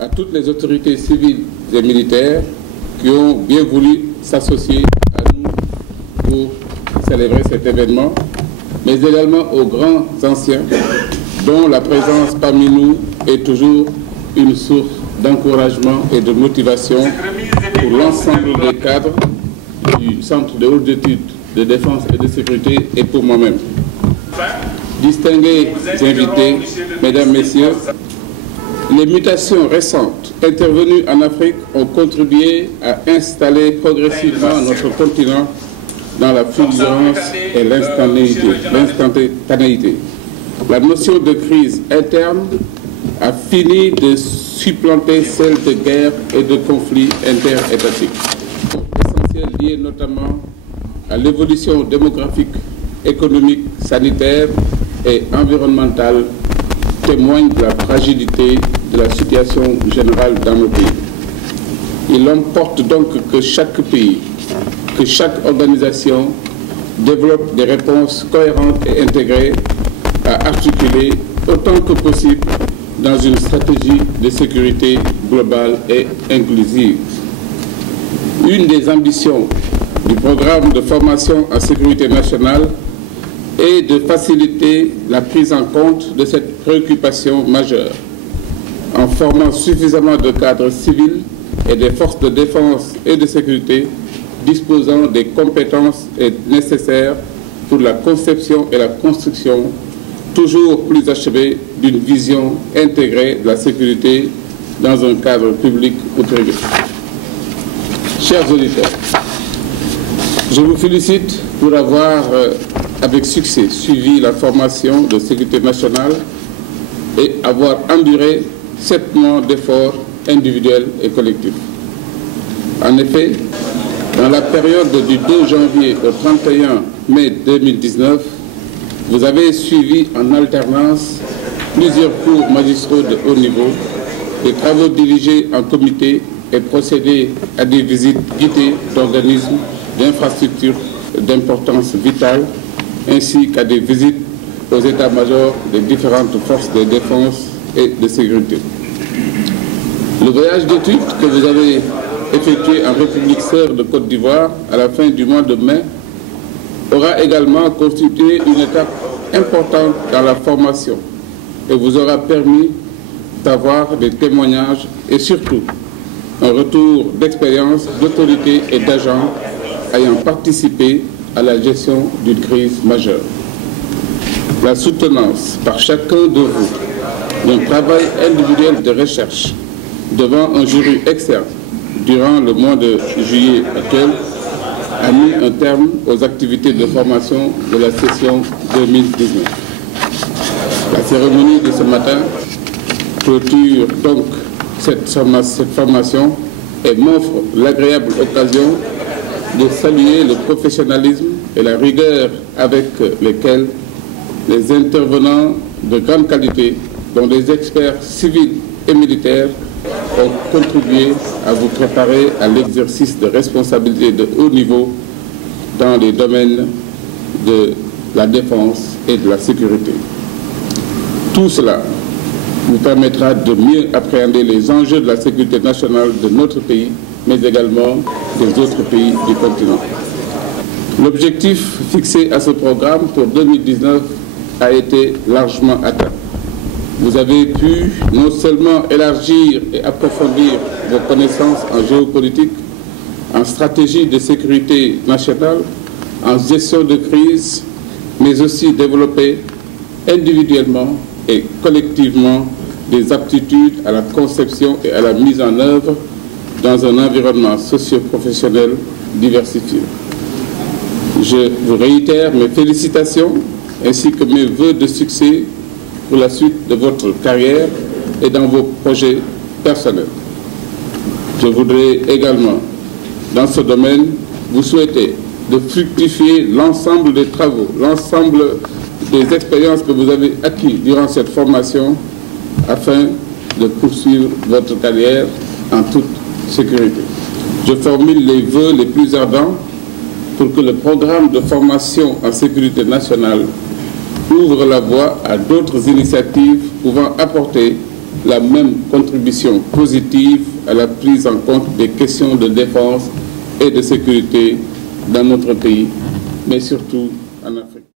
à toutes les autorités civiles et militaires qui ont bien voulu s'associer à nous pour célébrer cet événement, mais également aux grands anciens dont la présence parmi nous est toujours une source d'encouragement et de motivation pour l'ensemble des cadres du Centre de haute études de défense et de sécurité et pour moi-même. Distingués invités, mesdames, messieurs, les mutations récentes intervenues en Afrique ont contribué à installer progressivement notre continent dans la fulgurance et l'instantanéité. La notion de crise interne a fini de supplanter celle de guerre et de conflits interétatiques, essentiels liés notamment à l'évolution démographique, économique, sanitaire et environnementale, témoignent de la fragilité de la situation générale dans nos pays. Il importe donc que chaque pays, que chaque organisation développe des réponses cohérentes et intégrées à articuler autant que possible dans une stratégie de sécurité globale et inclusive. Une des ambitions du programme de formation en sécurité nationale est de faciliter la prise en compte de cette préoccupation majeure, en formant suffisamment de cadres civils et des forces de défense et de sécurité disposant des compétences nécessaires pour la conception et la construction toujours plus achevée d'une vision intégrée de la sécurité dans un cadre public ou privé. Chers auditeurs, je vous félicite pour avoir avec succès suivi la formation de sécurité nationale et avoir enduré 7 mois d'efforts individuels et collectifs. En effet, dans la période du 2 janvier au 31 mai 2019, vous avez suivi en alternance plusieurs cours magistraux de haut niveau, des travaux dirigés en comité et procédé à des visites guidées d'organismes, d'infrastructures d'importance vitale, ainsi qu'à des visites aux états-majors des différentes forces de défense et de sécurité. Le voyage d'études que vous avez effectué en République sœur de Côte d'Ivoire à la fin du mois de mai aura également constitué une étape importante dans la formation et vous aura permis d'avoir des témoignages et surtout un retour d'expérience d'autorités et d'agents ayant participé à la gestion d'une crise majeure. La soutenance par chacun de vous d'un travail individuel de recherche devant un jury externe durant le mois de juillet actuel a mis un terme aux activités de formation de la session 2019. La cérémonie de ce matin clôture donc cette formation et m'offre l'agréable occasion de saluer le professionnalisme et la rigueur avec lesquels les intervenants de grande qualité, dont des experts civils et militaires, ont contribué à vous préparer à l'exercice de responsabilités de haut niveau dans les domaines de la défense et de la sécurité. Tout cela vous permettra de mieux appréhender les enjeux de la sécurité nationale de notre pays, mais également des autres pays du continent. L'objectif fixé à ce programme pour 2019 a été largement atteint. Vous avez pu non seulement élargir et approfondir vos connaissances en géopolitique, en stratégie de sécurité nationale, en gestion de crise, mais aussi développer individuellement et collectivement des aptitudes à la conception et à la mise en œuvre dans un environnement socio-professionnel diversifié. Je vous réitère mes félicitations ainsi que mes vœux de succès pour la suite de votre carrière et dans vos projets personnels. Je voudrais également, dans ce domaine, vous souhaiter de fructifier l'ensemble des travaux, l'ensemble des expériences que vous avez acquises durant cette formation afin de poursuivre votre carrière en toute sécurité. Je formule les vœux les plus ardents pour que le programme de formation en sécurité nationale ouvre la voie à d'autres initiatives pouvant apporter la même contribution positive à la prise en compte des questions de défense et de sécurité dans notre pays, mais surtout en Afrique.